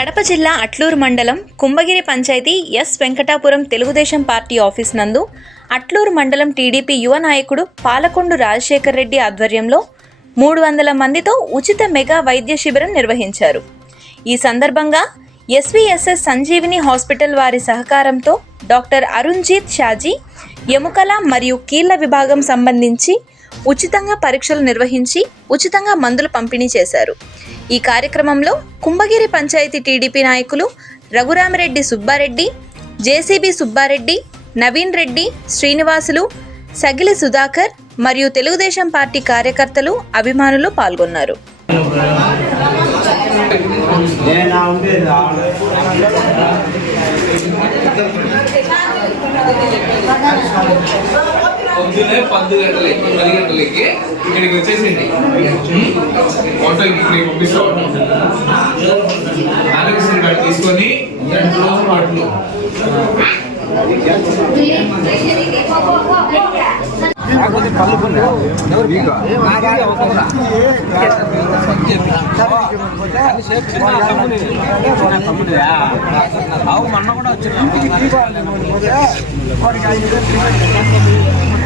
కడప జిల్లా అట్లూరు మండలం Kumbhagiri panchayat S Venkatapuram Telugu Desam party office నందు అట్లూరు మండలం టీడీపీ యువ నాయకుడు పాలకొండు రాజశేఖర్ రెడ్డి ఆధ్వర్యంలో మూడు వందల మందితో ఉచిత మెగా వైద్య శిబిరం నిర్వహించారు. ఈ సందర్భంగా ఎస్వీఎస్ఎస్ సంజీవిని హాస్పిటల్ వారి సహకారంతో డాక్టర్ అరుణ్జీత్ షాజీ ఎముకల మరియు కీళ్ళ విభాగం సంబంధించి ఉచితంగా పరీక్షలు నిర్వహించి ఉచితంగా మందులు పంపిణీ చేశారు. ఈ కార్యక్రమంలో కుంభగిరి పంచాయతీ టీడీపీ నాయకులు రఘురామరెడ్డి సుబ్బారెడ్డి జేసీబీ సుబ్బారెడ్డి నవీన్ రెడ్డి శ్రీనివాసులు సగిలి సుధాకర్ మరియు తెలుగుదేశం పార్టీ కార్యకర్తలు అభిమానులు పాల్గొన్నారు. నేనా ఉండేది పొద్దున్నే పది గంటలకి పది గంటలకి ఇక్కడికి వచ్చేసింది. హోటల్కి ఇక్కడికి పంపిస్తాం ఆరోగ్యశ్రీ కార్డు తీసుకొని రెండు రోజుల పాటు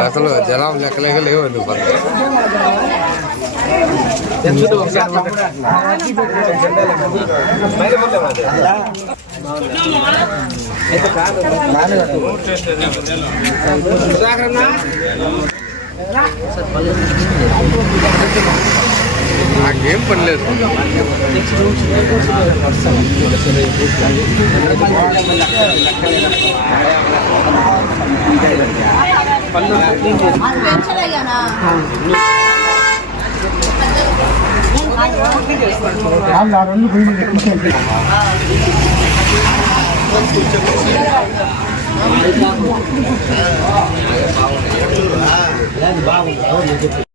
అసలు జనం లెక్కలేక లేవు నువ్వు నాకేం పనిలేదు పళ్ళు బాగుంది